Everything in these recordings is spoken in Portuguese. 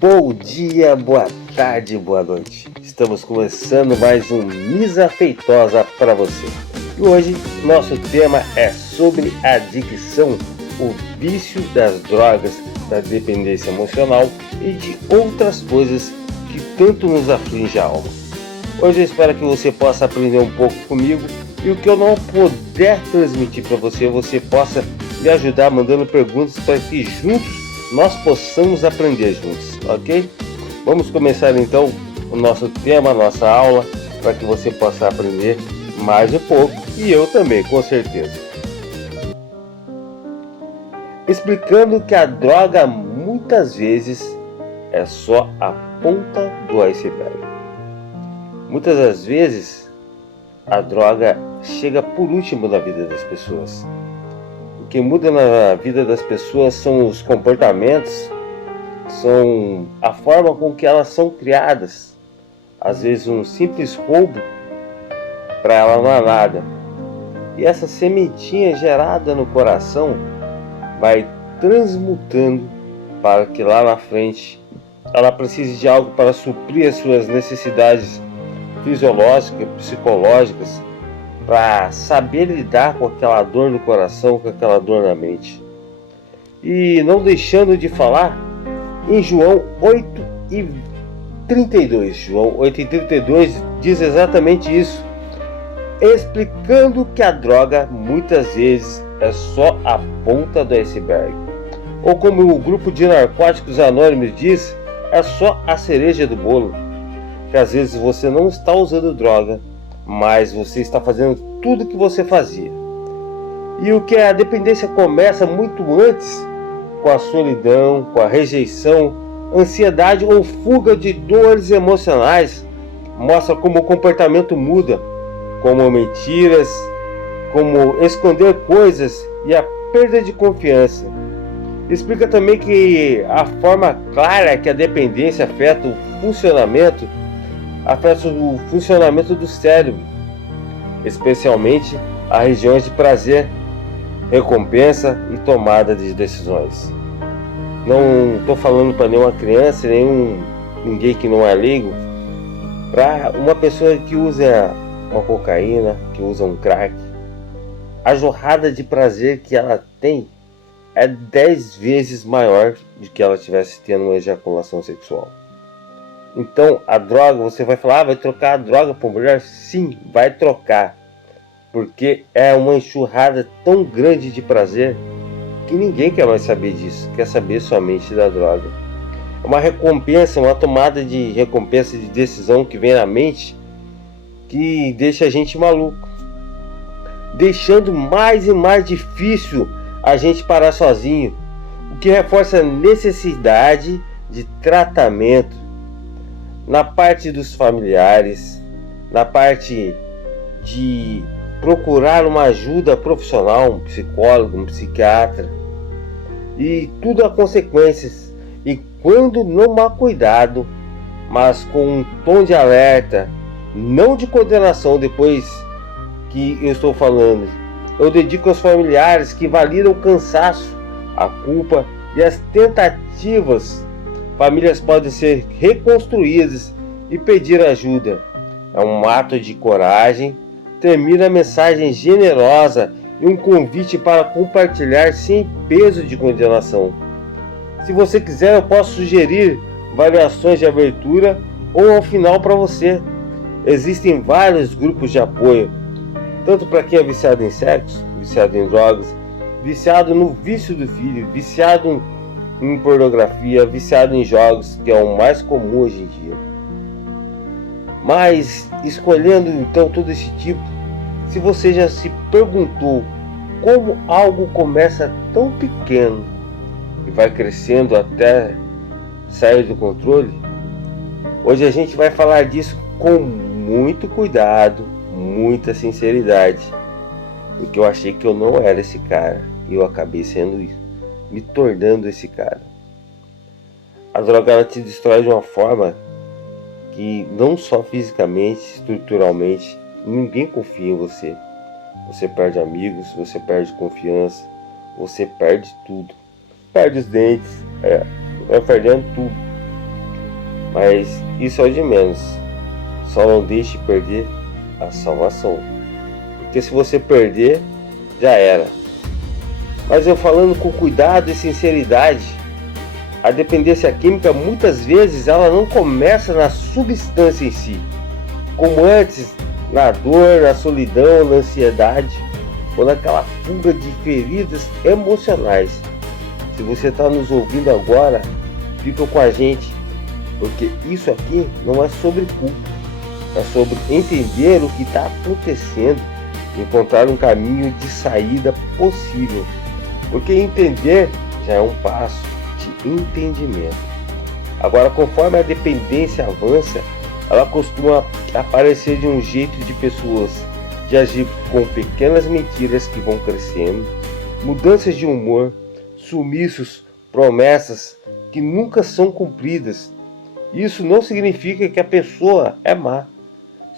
Bom dia, boa tarde, boa noite. Estamos começando mais um Misa Feitosa para você. E hoje nosso tema é sobre a adicção, o vício das drogas, da dependência emocional e de outras coisas que tanto nos aflige a alma. Hoje eu espero que você possa aprender um pouco comigo e o que eu não puder transmitir para você, você possa me ajudar mandando perguntas para que juntos nós possamos aprender juntos, ok? Vamos começar então o nosso tema, a nossa aula, para que você possa aprender mais um pouco e eu também, com certeza. Explicando que a droga muitas vezes é só a ponta do iceberg. Muitas das vezes a droga chega por último na vida das pessoas. O que muda na vida das pessoas são os comportamentos, são a forma com que elas são criadas. Às vezes um simples roubo para ela não é nada. E essa sementinha gerada no coração vai transmutando para que lá na frente ela precise de algo para suprir as suas necessidades fisiológicas, psicológicas, para saber lidar com aquela dor no coração, com aquela dor na mente. E não deixando de falar em João 8:32. João 8:32 diz exatamente isso, explicando que a droga muitas vezes é só a ponta do iceberg. Ou como o grupo de narcóticos anônimos diz, é só a cereja do bolo. Que às vezes você não está usando droga, mas você está fazendo tudo o que você fazia. E o que a dependência começa muito antes, com a solidão, com a rejeição, ansiedade ou fuga de dores emocionais, mostra como o comportamento muda, como mentiras, como esconder coisas e a perda de confiança. Explica também que a forma clara que a dependência afeta o funcionamento do cérebro, especialmente as regiões de prazer, recompensa e tomada de decisões. Não estou falando para nenhuma criança, ninguém que não é leigo, para uma pessoa que usa uma cocaína, que usa um crack, a jorrada de prazer que ela tem é 10 vezes maior do que ela estivesse tendo uma ejaculação sexual. Então a droga, você vai falar, vai trocar a droga por mulher? Sim, vai trocar. Porque é uma enxurrada tão grande de prazer que ninguém quer mais saber disso, quer saber somente da droga. É uma recompensa, uma tomada de recompensa de decisão que vem na mente que deixa a gente maluco, deixando mais e mais difícil a gente parar sozinho, o que reforça a necessidade de tratamento na parte dos familiares, na parte de procurar uma ajuda profissional, um psicólogo, um psiquiatra, e tudo há consequências. E quando não há cuidado, mas com um tom de alerta, não de condenação depois que eu estou falando, eu dedico aos familiares que validam o cansaço, a culpa e as tentativas. Famílias podem ser reconstruídas e pedir ajuda. É um ato de coragem. Termina a mensagem generosa e um convite para compartilhar sem peso de condenação. Se você quiser, eu posso sugerir variações de abertura ou ao final para você. Existem vários grupos de apoio, tanto para quem é viciado em sexo, viciado em drogas, viciado no vício do filho, viciado em pornografia, viciado em jogos, que é o mais comum hoje em dia. Mas escolhendo então todo esse tipo, se você já se perguntou como algo começa tão pequeno e vai crescendo até sair do controle, hoje a gente vai falar disso com muito cuidado, muita sinceridade, porque eu achei que eu não era esse cara e eu acabei sendo isso, me tornando esse cara. A droga ela te destrói de uma forma que não só fisicamente, estruturalmente, ninguém confia em você. Você perde amigos, você perde confiança, você perde tudo. Perde os dentes, vai perdendo tudo. Mas isso é o de menos. Só não deixe perder a salvação. Porque se você perder, já era. Mas eu falando com cuidado e sinceridade, a dependência química muitas vezes ela não começa na substância em si, como antes, na dor, na solidão, na ansiedade, ou naquela fuga de feridas emocionais. Se você está nos ouvindo agora, fica com a gente, porque isso aqui não é sobre culpa, é sobre entender o que está acontecendo, encontrar um caminho de saída possível, porque entender já é um passo de entendimento. Agora, conforme a dependência avança, ela costuma aparecer de um jeito de pessoas de agir com pequenas mentiras que vão crescendo, mudanças de humor, sumiços, promessas que nunca são cumpridas. Isso não significa que a pessoa é má.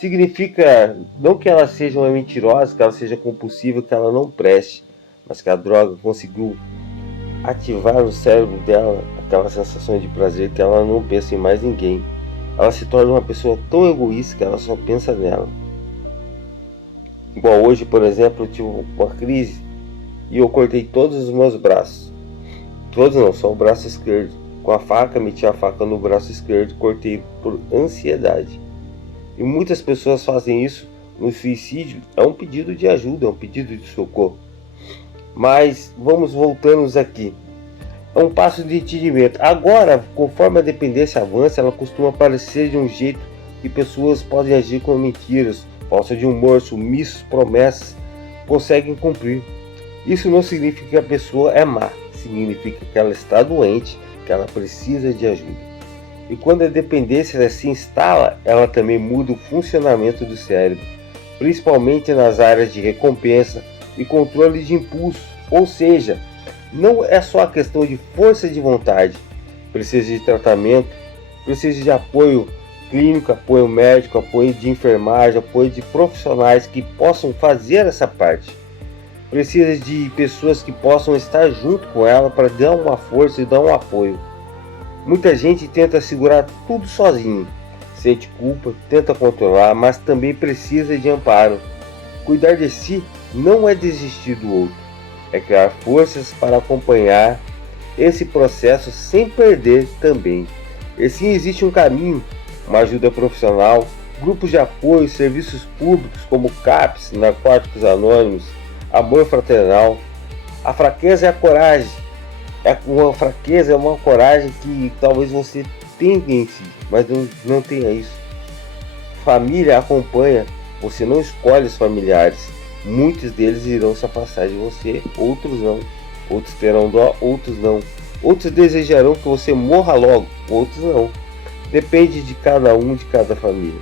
Significa não que ela seja uma mentirosa, que ela seja compulsiva, que ela não preste, mas que a droga conseguiu ativar no cérebro dela aquela sensação de prazer que ela não pensa em mais ninguém. Ela se torna uma pessoa tão egoísta que ela só pensa nela. Igual hoje, por exemplo, eu tive uma crise e eu cortei todos os meus braços. Todos não, só o braço esquerdo. Com a faca, meti a faca no braço esquerdo e cortei por ansiedade. E muitas pessoas fazem isso no suicídio. É um pedido de ajuda, é um pedido de socorro. Mas vamos voltando aqui. É um passo de entendimento. Agora, conforme a dependência avança, ela costuma aparecer de um jeito que pessoas podem agir com mentiras, falta de humor, sumiços, promessas, conseguem cumprir. Isso não significa que a pessoa é má, significa que ela está doente, que ela precisa de ajuda. E quando a dependência se instala, ela também muda o funcionamento do cérebro, principalmente nas áreas de recompensa e controle de impulso, ou seja, não é só a questão de força de vontade, precisa de tratamento, precisa de apoio clínico, apoio médico, apoio de enfermagem, apoio de profissionais que possam fazer essa parte. Precisa de pessoas que possam estar junto com ela para dar uma força e dar um apoio. Muita gente tenta segurar tudo sozinho, sente culpa, tenta controlar, mas também precisa de amparo. Cuidar de si não é desistir do outro, é criar forças para acompanhar esse processo sem perder também. E sim, existe um caminho, uma ajuda profissional, grupos de apoio, serviços públicos como CAPS, Narcóticos Anônimos, Amor Fraternal. A fraqueza é a coragem. Uma fraqueza é uma coragem que talvez você tenha em si, mas não tenha isso. Família acompanha, você não escolhe os familiares. Muitos deles irão se afastar de você, outros não. Outros terão dó, outros não. Outros desejarão que você morra logo, outros não. Depende de cada um, de cada família.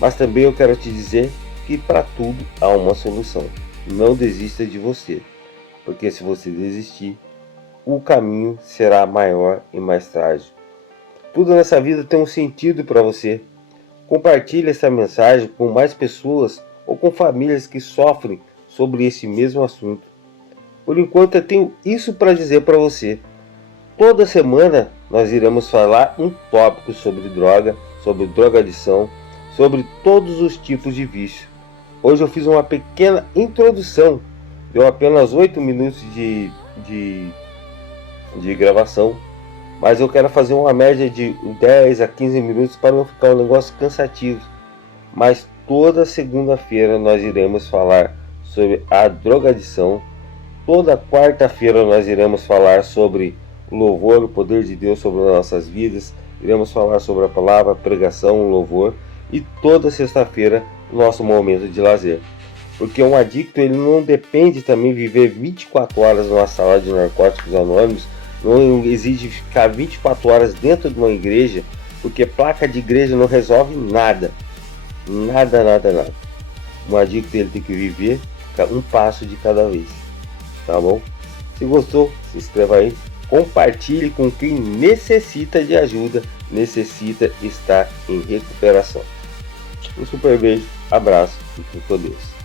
Mas também eu quero te dizer que para tudo há uma solução. Não desista de você, porque se você desistir, o caminho será maior e mais trágico. Tudo nessa vida tem um sentido para você. Compartilhe essa mensagem com mais pessoas ou com famílias que sofrem sobre esse mesmo assunto. Por enquanto eu tenho isso para dizer para você. Toda semana nós iremos falar um tópico sobre droga, sobre drogadição, sobre todos os tipos de vício. Hoje eu fiz uma pequena introdução, deu apenas 8 minutos de gravação, mas eu quero fazer uma média de 10 a 15 minutos para não ficar um negócio cansativo. Mas toda segunda-feira nós iremos falar sobre a drogadição, toda quarta-feira nós iremos falar sobre o louvor, o poder de Deus sobre as nossas vidas, iremos falar sobre a palavra, a pregação, o louvor, e toda sexta-feira o nosso momento de lazer. Porque um adicto ele não depende também de viver 24 horas numa sala de narcóticos anônimos, não exige ficar 24 horas dentro de uma igreja, porque placa de igreja não resolve nada. Nada. Um adicto ele tem que viver um passo de cada vez, tá bom? Se gostou, se inscreva aí, compartilhe com quem necessita de ajuda, necessita estar em recuperação. Um super beijo, abraço e fique com Deus.